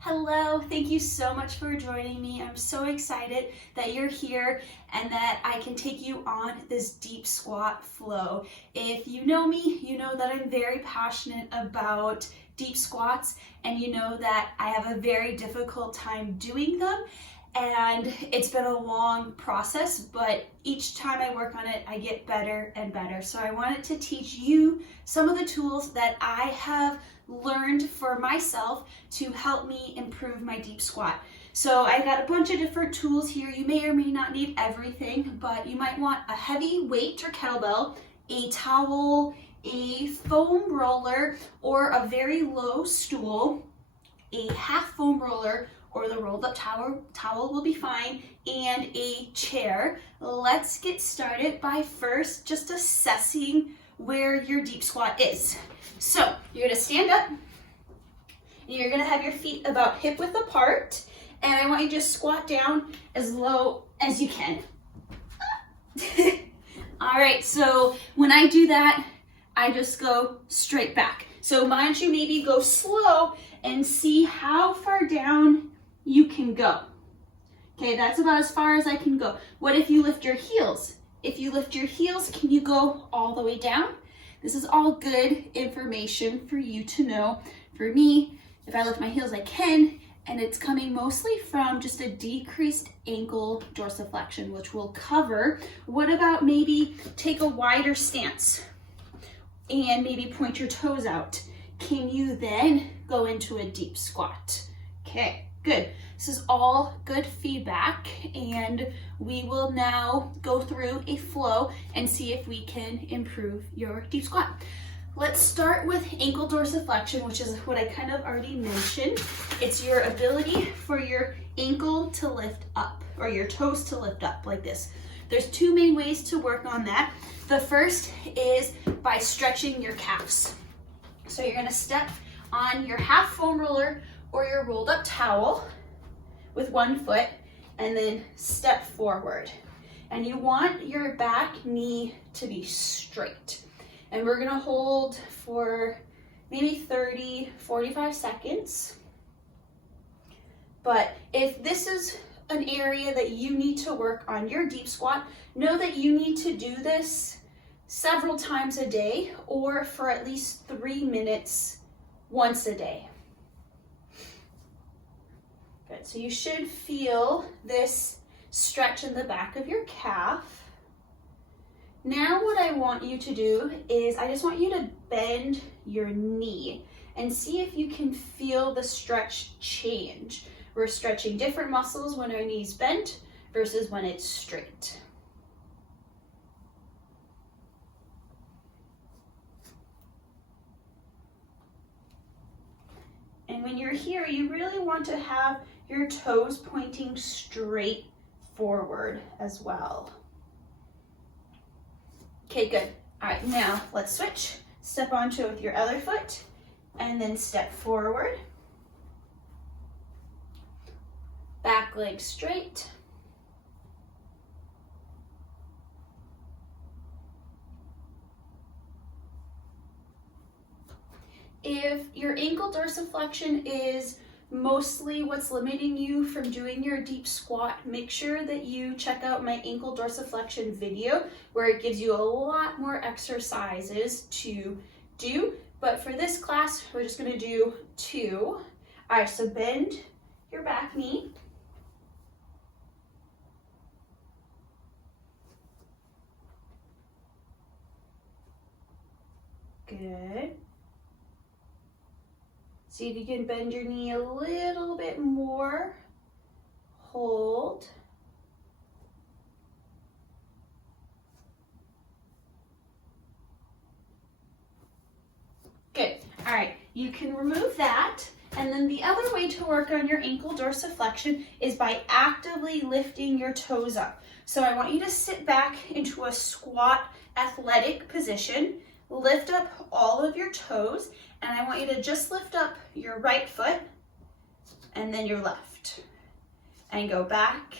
Hello, thank you so much for joining me. I'm so excited that you're here and that I can take you on this deep squat flow. If you know me, you know that I'm very passionate about deep squats, and you know that I have a very difficult time doing them. And it's been a long process, but each time I work on it, I get better and better. So I wanted to teach you some of the tools that I have learned for myself to help me improve my deep squat. So I got a bunch of different tools here. You may or may not need everything, but you might want a heavy weight or kettlebell, a towel, a foam roller, or a very low stool, a half foam roller, or the rolled up towel will be fine, and a chair. Let's get started by first just assessing where your deep squat is. So you're gonna stand up, and you're gonna have your feet about hip width apart, and I want you to just squat down as low as you can. All right, so when I do that, I just go straight back. So mind you, maybe go slow and see how far down you can go. Okay, that's about as far as I can go. What if you lift your heels? If you lift your heels, can you go all the way down? This is all good information for you to know. For me, if I lift my heels, I can, and it's coming mostly from just a decreased ankle dorsiflexion, which we'll cover. What about maybe take a wider stance and maybe point your toes out? Can you then go into a deep squat? Okay, good. This is all good feedback, and we will now go through a flow and see if we can improve your deep squat. Let's start with ankle dorsiflexion, which is what I kind of already mentioned. It's your ability for your ankle to lift up, or your toes to lift up like this. There's two main ways to work on that. The first is by stretching your calves. So you're gonna step on your half foam roller or your rolled up towel with one foot, and then step forward. And you want your back knee to be straight. And we're gonna hold for maybe 30, 45 seconds. But if this is an area that you need to work on your deep squat, know that you need to do this several times a day, or for at least 3 minutes once a day. Good, so you should feel this stretch in the back of your calf. Now what I want you to do is I just want you to bend your knee and see if you can feel the stretch change. We're stretching different muscles when our knee's bent versus when it's straight. And when you're here, you really want to have your toes pointing straight forward as well. Okay, good. All right, now let's switch. Step onto it with your other foot, and then step forward. Back leg straight. If your ankle dorsiflexion is mostly what's limiting you from doing your deep squat, make sure that you check out my ankle dorsiflexion video, where it gives you a lot more exercises to do. But for this class, we're just gonna do 2. All right, so bend your back knee. Good. See if you can bend your knee a little bit more. Hold. Good. All right, you can remove that. And then the other way to work on your ankle dorsiflexion is by actively lifting your toes up. So I want you to sit back into a squat athletic position, lift up all of your toes, and I want you to just lift up your right foot and then your left, and go back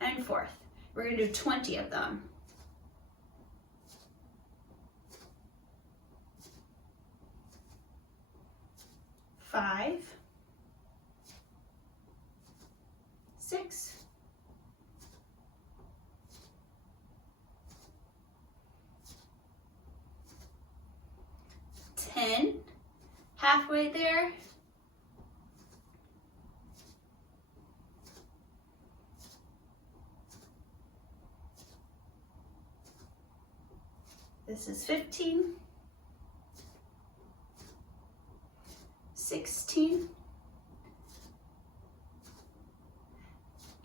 and forth. We're gonna do 20 of them. 5, 6, 10, halfway there. This is 15, 16,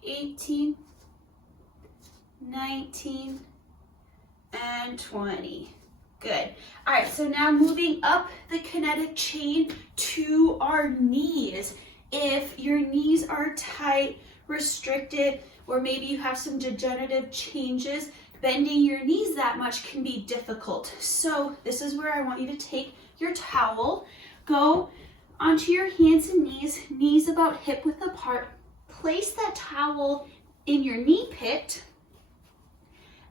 18, 19, and 20. Good. All right, so now moving up the kinetic chain to our knees. If your knees are tight, restricted, or maybe you have some degenerative changes, bending your knees that much can be difficult. So this is where I want you to take your towel, go onto your hands and knees about hip width apart, place that towel in your knee pit,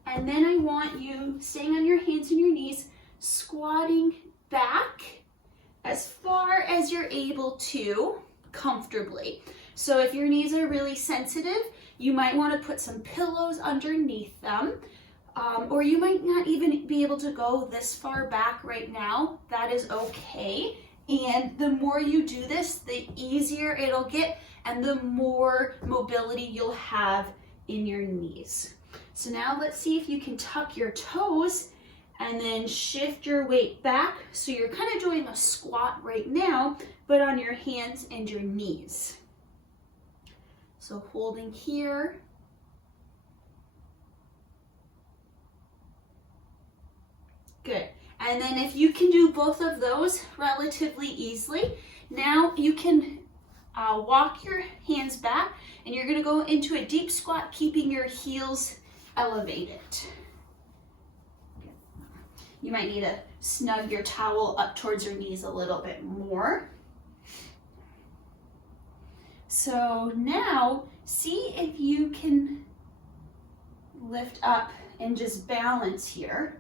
and then I want you staying on your hands and your knees, squatting back as far as you're able to comfortably. So if your knees are really sensitive, you might want to put some pillows underneath them, or you might not even be able to go this far back right now. That is okay. And the more you do this, the easier it'll get and the more mobility you'll have in your knees. So now let's see if you can tuck your toes and then shift your weight back. So you're kind of doing a squat right now, but on your hands and your knees. So holding here. Good. And then if you can do both of those relatively easily, now you can walk your hands back and you're going to go into a deep squat, keeping your heels elevated. You might need to snug your towel up towards your knees a little bit more. So now see if you can lift up and just balance here.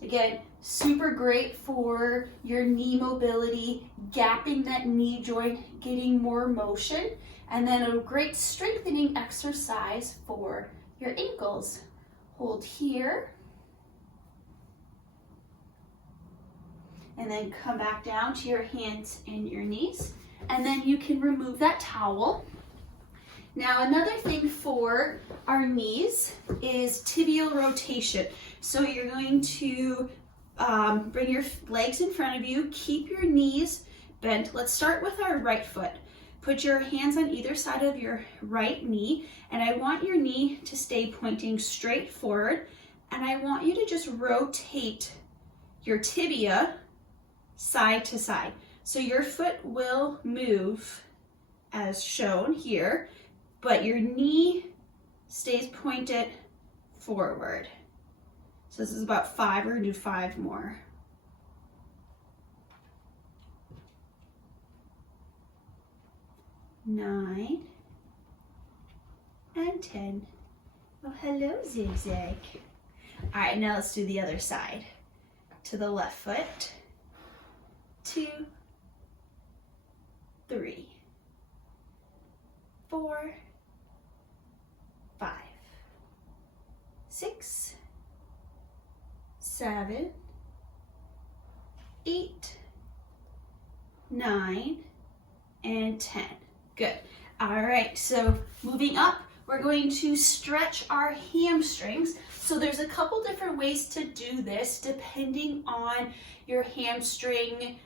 Again, super great for your knee mobility, gapping that knee joint, getting more motion, and then a great strengthening exercise for your ankles. Hold here, and then come back down to your hands and your knees, and then you can remove that towel. Now another thing for our knees is tibial rotation. So you're going to bring your legs in front of you, keep your knees bent. Let's start with our right foot. Put your hands on either side of your right knee, and I want your knee to stay pointing straight forward, and I want you to just rotate your tibia side to side. So your foot will move as shown here, but your knee stays pointed forward. So this is about 5, we're gonna do 5 more. 9 and 10. Oh, hello, zigzag. All right, now let's do the other side. To the left foot. 2, 3, 4, 5, 6, 7, 8, 9, and 10. Good. All right, so moving up, we're going to stretch our hamstrings. So there's a couple different ways to do this depending on your hamstring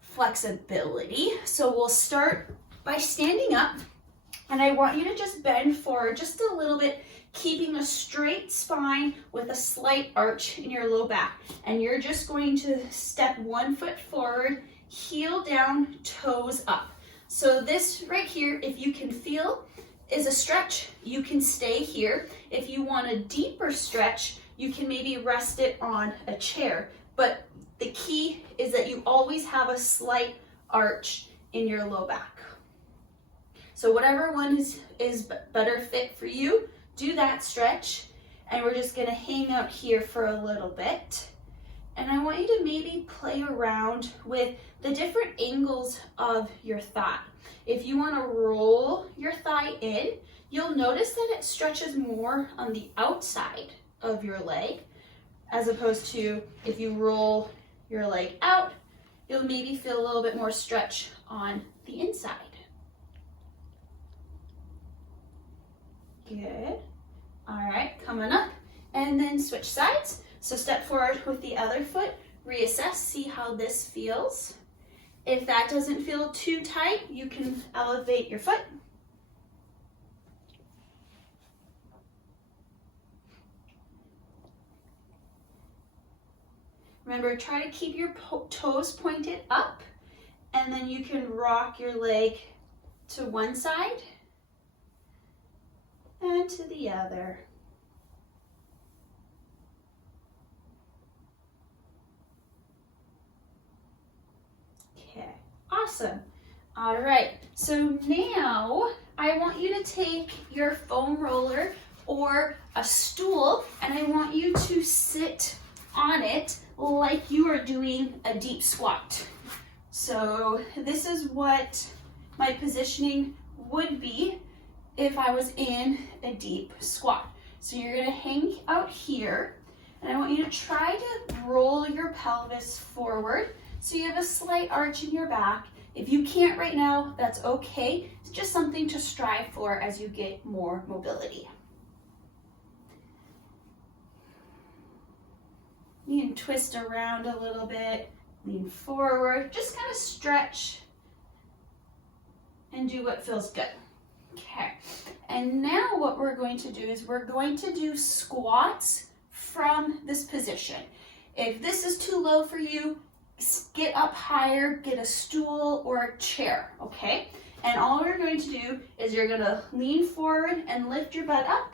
flexibility. So we'll start by standing up, and I want you to just bend forward just a little bit, keeping a straight spine with a slight arch in your low back. And you're just going to step 1 foot forward, heel down, toes up. So this right here, if you can feel, is a stretch. You can stay here. If you want a deeper stretch, you can maybe rest it on a chair. But the key is that you always have a slight arch in your low back. So whatever one is better fit for you, do that stretch. And we're just gonna hang out here for a little bit. And I want you to maybe play around with the different angles of your thigh. If you want to roll your thigh in, you'll notice that it stretches more on the outside of your leg, as opposed to if you roll your leg out, you'll maybe feel a little bit more stretch on the inside. Good. All right, coming up, and then switch sides. So step forward with the other foot, reassess, see how this feels. If that doesn't feel too tight, you can elevate your foot. Remember, try to keep your toes pointed up, and then you can rock your leg to one side and to the other. Okay, awesome. All right, so now I want you to take your foam roller or a stool, and I want you to sit on it like you are doing a deep squat. So this is what my positioning would be if I was in a deep squat. So you're gonna hang out here, and I want you to try to roll your pelvis forward so you have a slight arch in your back. If you can't right now, that's okay. It's just something to strive for as you get more mobility. You can twist around a little bit, lean forward, just kind of stretch and do what feels good. Okay, and now what we're going to do is we're going to do squats from this position. If this is too low for you, get up higher, get a stool or a chair, okay? And all we're going to do is you're gonna lean forward and lift your butt up,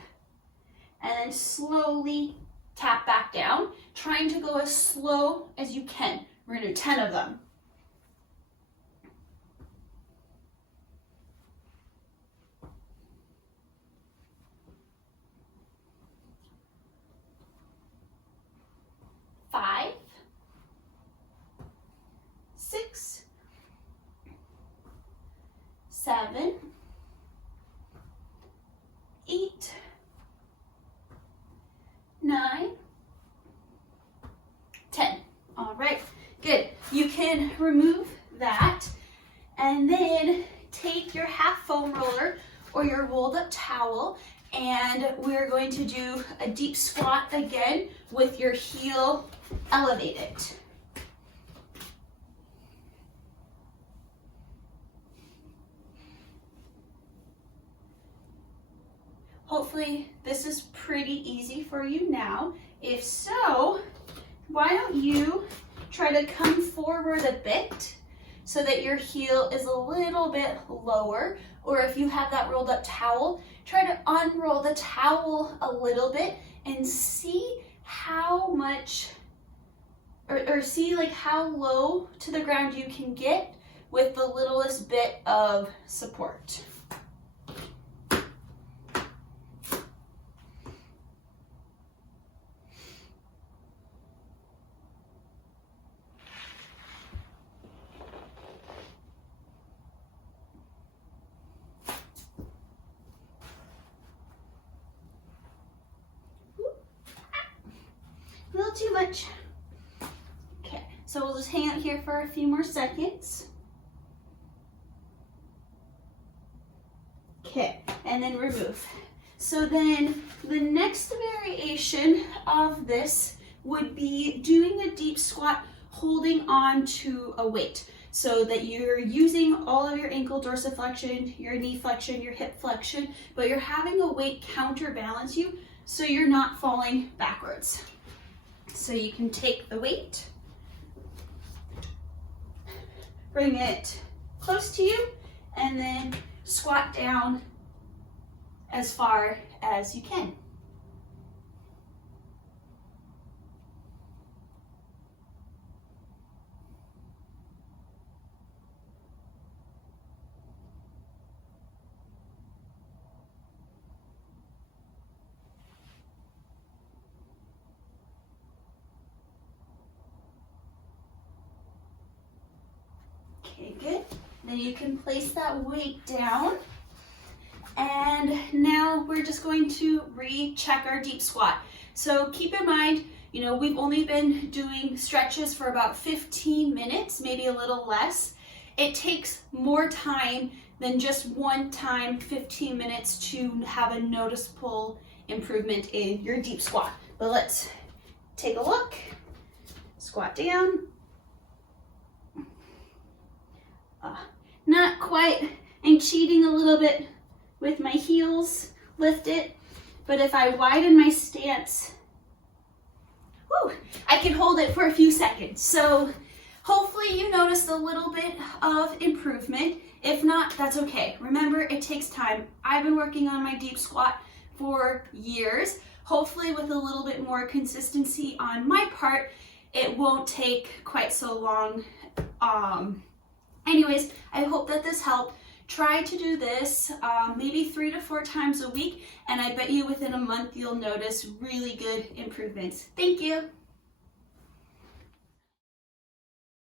and then slowly tap back down, trying to go as slow as you can. We're gonna do 10 of them. Five, 6, 7, 8, 9, 10. All right, good. You can remove that and then take your half foam roller or your rolled up towel, and we're going to do a deep squat again with your heel elevated. Hopefully this is pretty easy for you now. If so, why don't you try to come forward a bit so that your heel is a little bit lower, or if you have that rolled up towel, try to unroll the towel a little bit and see how much, or see like how low to the ground you can get with the littlest bit of support. A little too much. Okay, so we'll just hang out here for a few more seconds. Okay, and then remove. So then the next variation of this would be doing a deep squat holding on to a weight, so that you're using all of your ankle dorsiflexion, your knee flexion, your hip flexion, but you're having a weight counterbalance you so you're not falling backwards. So you can take the weight, bring it close to you, and then squat down as far as you can. Then you can place that weight down. And now we're just going to recheck our deep squat. So keep in mind, you know, we've only been doing stretches for about 15 minutes, maybe a little less. It takes more time than just one time 15 minutes to have a noticeable improvement in your deep squat. But let's take a look. Squat down. Not quite. I'm cheating a little bit with my heels. Lift it. But if I widen my stance, I can hold it for a few seconds. So hopefully you noticed a little bit of improvement. If not, that's okay. Remember, it takes time. I've been working on my deep squat for years. Hopefully with a little bit more consistency on my part, it won't take quite so long. Anyways, I hope that this helped. Try to do this maybe 3 to 4 times a week, and I bet you within a month you'll notice really good improvements. Thank you.